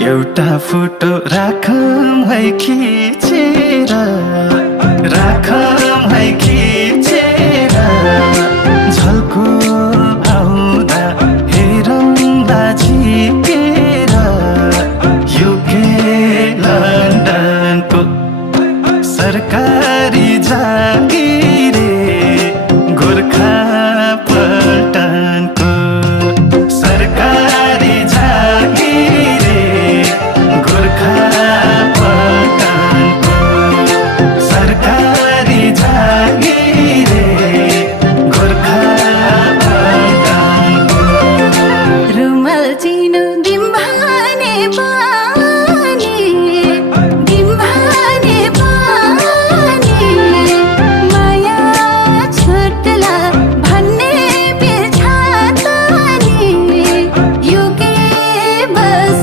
एउटा फोटो राखौँ है खिचेर, राखौँ है खिचेर, झल्को आउँदा हेरौँला झिकेर, युके लन्डनको सरकारी जागिरे गोर्खा पल्टनको, सरकारी जागिरे गोर्खा पल्टनको, सरकारी जागिरे गोर्खा पल्टनको। रुमाल चिनो दिम भने